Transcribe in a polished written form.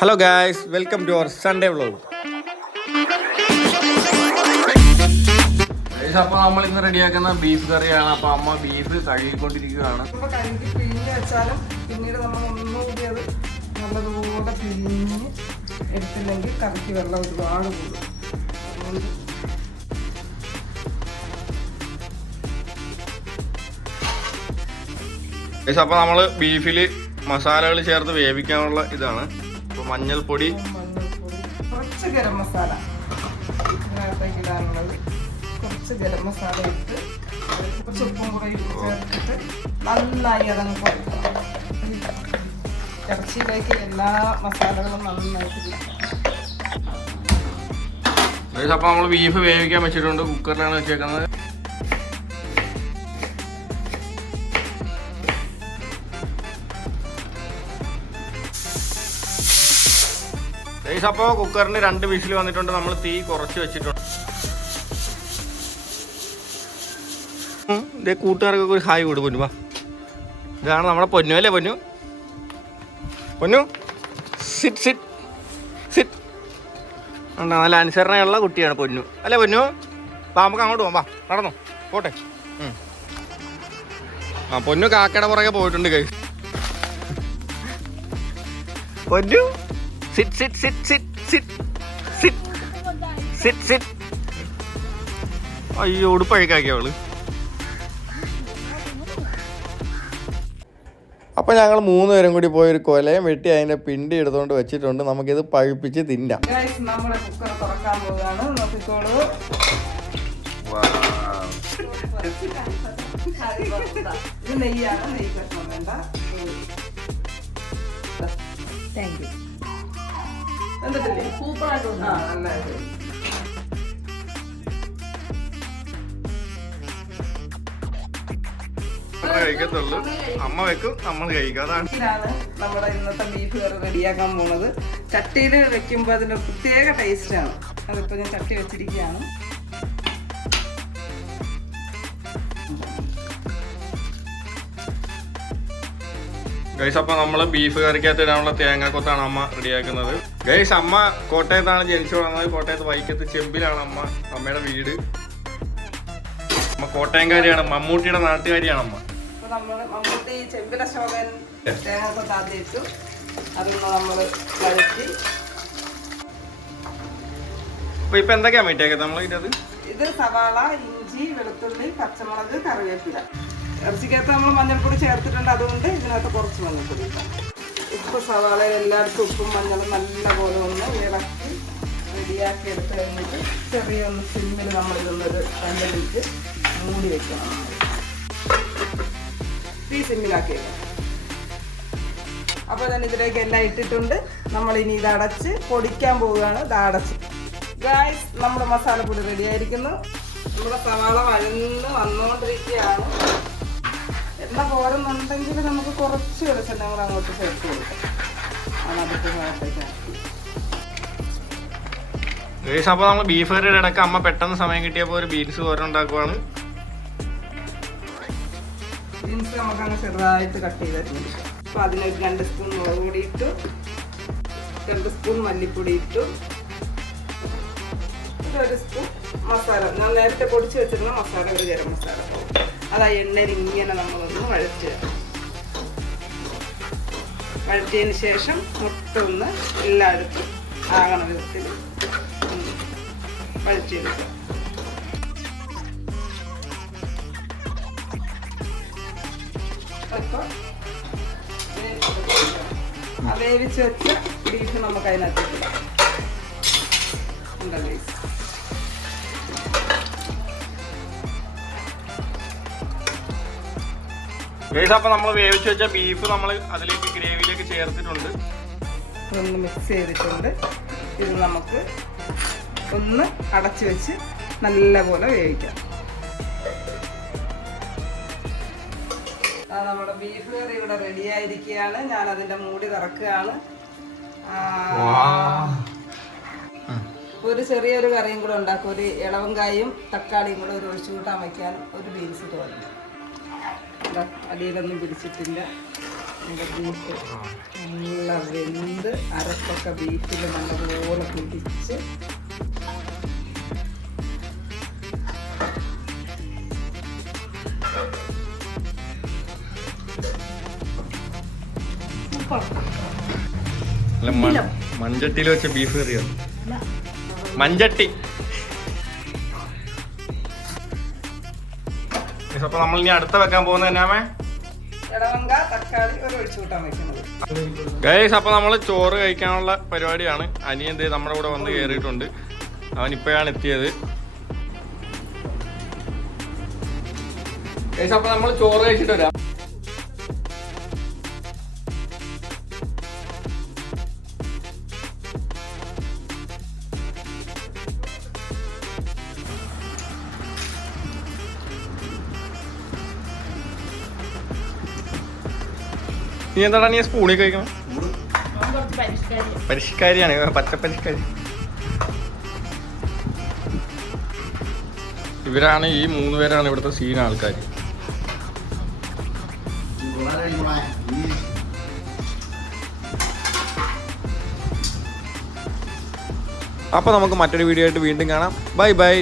Hello guys, welcome to our Sunday vlog. അപ്പോൾ നമ്മൾ ഇന്ന് റെഡിയാക്കുന്ന ബീഫ് കറിയാണ്. അപ്പോൾ അമ്മ ബീഫ് കഴുകിക്കൊണ്ടിരിക്കുകയാണ്. കഴുകി പിഴിഞ്ഞ് വെച്ചാലും പിന്നീട് നമ്മൾ ഒന്നുകൂടി അത് നല്ലതുപോലെ പിഴിഞ്ഞ് എടുത്തില്ലെങ്കിൽ കറിക്ക് വെള്ളം ഒരുപാട് കൂടും. അപ്പോൾ നമ്മൾ ബീഫിൽ മസാലകൾ ചേർത്ത് വേവിക്കാനുള്ള ഇതാണ്. ഇപ്പോൾ മഞ്ഞൾപ്പൊടി, കുറച്ച് ഗരം മസാല ഇതിനകത്തേക്ക് ഇടാനുള്ളത്, കുറച്ച് ഗരം മസാല ഇട്ട് കുറച്ച് ഉപ്പും കൂടെ ചേർത്തിട്ട് നന്നായി അതങ്ങ് കൊടുക്കണം. ഇറച്ചിയിലേക്ക് എല്ലാ മസാലകളും നന്നായിട്ട് കിട്ടും. അപ്പോൾ നമ്മൾ ബീഫ് വേവിക്കാൻ വെച്ചിട്ടുണ്ട്. കുക്കറിലാണ് വെച്ചേക്കുന്നത്. അപ്പോൾ കുക്കറിന് 2 വിസിൽ വന്നിട്ടുണ്ട്. നമ്മൾ തീ കുറച്ച് വെച്ചിട്ടുണ്ട്. ഇതേ കൂട്ടുകാർക്കൊക്കെ ഒരു ഹായ് കൂട് പൊന്നു. വാ, ഇതാണ് നമ്മുടെ പൊന്നു അല്ലേ? പൊന്നു പൊന്നു സിറ്റ് സിറ്റ് സിറ്റ് ഉണ്ടോ? നല്ല അനുസരണയുള്ള കുട്ടിയാണ് പൊന്നു അല്ലേ? പൊന്നു വാ, നമുക്ക് അങ്ങോട്ട് പോകാം. വാ, നടന്നോ, പോട്ടെ. ആ പൊന്നു കാക്കയുടെ പുറകെ പോയിട്ടുണ്ട്. കൈ പൊന്നു sit sit sit sit sit sit sit sit. അയ്യോ, ഉടുപ്പഴിക്കാക്കിയ അവള്. അപ്പോൾ ഞങ്ങൾ 3 പേരും കൂടി പോയൊരു കൊലയും വെട്ടി അതിൻ്റെ പിണ്ടി എടുത്തുകൊണ്ട് വെച്ചിട്ടുണ്ട്. നമുക്കിത് പഴുപ്പിച്ച് തിന്നാം. നമ്മുടെ കുക്കർ തുറക്കാൻ പോവുകയാണ്. നോക്കിക്കോളൂ. ഇത് നെയ്യാണ്. നെയ്യ് കഷ്ണം വേണ്ട. Thank you. എന്നിട്ടില്ലേ സൂപ്പറായിട്ട് നല്ലതായിട്ട് കഴിക്കത്തുള്ളൂ. അമ്മ വെക്കും, നമ്മൾ കഴിക്കും. അതാണ് നമ്മുടെ ഇന്നത്തെ ബീഫ് കറി റെഡിയാക്കാൻ പോണത്. ചട്ടിയിൽ വെക്കുമ്പോൾ അതിൻ്റെ പ്രത്യേക ടേസ്റ്റാണ്. അതിപ്പോൾ ഞാൻ ചട്ടി വെച്ചിരിക്കുകയാണ്. ഗൈസ്, അപ്പോൾ നമ്മൾ ബീഫ് കറിക്കകത്ത് ഇടാനുള്ള തേങ്ങാക്കൊത്താണ് അമ്മ റെഡിയാക്കുന്നത്. ഗൈസ്, അമ്മ കോട്ടയത്താണ് ജനിച്ചു വളർന്നത്. കോട്ടയത്ത് വൈക്കത്ത് ചെമ്പിലാണ് അമ്മയുടെ വീട്. അമ്മ കോട്ടയംകാരിയാണ്. മമ്മൂട്ടിയുടെ നാട്ടുകാരിയാണ് അമ്മ. മമ്മൂട്ടി ചെമ്പില ശോഭൻ തേങ്ങാക്കൊത്ത് ആദ്യം ഇട്ടു. അതൊന്ന് നമ്മൾ വഴറ്റി. അപ്പോൾ ഇപ്പം എന്തൊക്കെയാണ് മീറ്റേക്കത് നമ്മൾ ഇതിനകത്ത്? ഇത് സവാള, ഇഞ്ചി, വെളുത്തുള്ളി, പച്ചമുളക്, കറിവേപ്പില. ഇറച്ചിക്കകത്ത് നമ്മൾ മഞ്ഞൾപ്പൊടി ചേർത്തിട്ടുണ്ട്. അതുകൊണ്ട് ഇതിനകത്ത് കുറച്ച് മഞ്ഞൾപ്പൊടി ഇട്ടാം. ഉപ്പ്, സവാള എല്ലായിടത്തും ഉപ്പും മഞ്ഞളും നല്ലപോലെ ഒന്ന് ഇളക്കി റെഡിയാക്കി എടുത്ത് കഴിഞ്ഞിട്ട് ചെറിയൊന്ന് സിമ്മിൽ നമ്മളിതൊന്നൊരു 2 മിനിറ്റ് മൂടി വെക്കണം. തീ സിമ്മിലാക്കി വെക്കണം. അപ്പോൾ ഞാൻ ഇതിലേക്ക് എല്ലാം ഇട്ടിട്ടുണ്ട്. നമ്മളിനി ഇതടച്ച് പൊടിക്കാൻ പോവുകയാണ്. ഇതടച്ച് ഗായ്സ്, നമ്മുടെ മസാലപ്പൊടി റെഡി ആയിരിക്കുന്നു. നമ്മുടെ സവാള വഴന്ന് വന്നുകൊണ്ടിരിക്കുകയാണ്. എണ്ണ പോരുന്നുണ്ടെങ്കിൽ നമുക്ക് കുറച്ച് വെളിച്ചെണ്ണ കൂടെ അങ്ങോട്ട് ചേർത്ത് കൊടുക്കാം. അപ്പോൾ നമ്മൾ ബീഫ് കറിയുടെ ഇടയ്ക്ക് അമ്മ പെട്ടെന്ന് സമയം കിട്ടിയപ്പോൾ ഒരു ബീൻസ് തോരൻ ഉണ്ടാക്കുവാണ്. ബീൻസ് നമുക്കങ്ങ് ചെറുതായിട്ട് കട്ട് ചെയ്തിട്ടുണ്ട്. അപ്പോൾ അതിനൊരു 2 സ്പൂൺ മുളക് പൊടി ഇട്ടു, 2 സ്പൂൺ മല്ലിപ്പൊടി ഇട്ടു, 1 സ്പൂൺ മസാല. ഞാൻ നേരത്തെ പൊടിച്ച് വെച്ചിരുന്ന മസാല, ഒരു ഗരം മസാല. അത് ആ എണ്ണയിൽ ഇങ്ങനെ നമ്മളൊന്ന് വഴറ്റിയതിന് ശേഷം മുട്ട ഒന്ന് എല്ലായിടത്തും ആകണ വിധത്തിൽ വഴറ്റിയെടുക്കുക. അപ്പോൾ വേവിച്ച് വെച്ച ബീഫ് നമുക്ക് അതിനകത്തേക്ക് ഇടാം. ഉണ്ടല്ലേ? അപ്പോൾ നമ്മൾ വേവിച്ച് വെച്ച ബീഫ് നമ്മൾ അതിലേക്ക് ഗ്രേവിയിലേക്ക് ചേർത്തിട്ടുണ്ട്. ഒന്ന് മിക്സ് ചെയ്തിട്ടുണ്ട്. ഇത് നമുക്ക് ഒന്ന് അടച്ചു വെച്ച് നല്ലപോലെ വേവിക്കാം. നമ്മുടെ ബീഫ് കറി ഇവിടെ റെഡി ആയിരിക്കുകയാണ്. ഞാൻ അതിൻ്റെ മൂടി തുറക്കുകയാണ്. ഒരു ചെറിയൊരു കറിയും കൂടെ ഉണ്ടാക്കും. ഒരു ഇളവങ്കായും തക്കാളിയും കൂടെ ഒരു ഒഴിച്ചു കൂട്ടാൻ വയ്ക്കാൻ ഒരു ബീൻസ് തോന്നുന്നു. അടിയിലൊന്നും പിടിച്ചിട്ടില്ല. എൻ്റെ ബീഫ് നല്ല വെന്ത് അരപ്പൊക്കെ ബീഫിൽ നല്ലപോലെ പിടിച്ച് മൺചട്ടിയിൽ വെച്ച ബീഫ് കറിയാണ്. മൺചട്ടി. അപ്പൊ നമ്മൾ ഇനി അടുത്ത വെക്കാൻ പോകുന്നത് എന്നാമേ? തക്കാളി ഒരു ഒഴിച്ചു കൂട്ടാൻ വെക്കുന്നത്. ഗൈസ്, അപ്പൊ നമ്മള് ചോറ് കഴിക്കാനുള്ള പരിപാടിയാണ്. അനിയൻ നമ്മുടെ കൂടെ വന്ന് കയറിയിട്ടുണ്ട്. അവൻ ഇപ്പോഴാണ് എത്തിയത്. ഗൈസ്, അപ്പൊ നമ്മൾ ചോറ് കഴിച്ചിട്ട് വരാം. നീ എന്താടാ നീ സ്പൂണിൽ കഴിക്കണം? പരിഷ്കാരിയാണ്, പച്ച പരിഷ്കാരി. ഇവരാണ്, ഈ 3 പേരാണ് ഇവിടുത്തെ സീൻ ആൾക്കാർ. അപ്പോൾ നമുക്ക് മറ്റൊരു വീഡിയോ ആയിട്ട് വീണ്ടും കാണാം. Bye bye.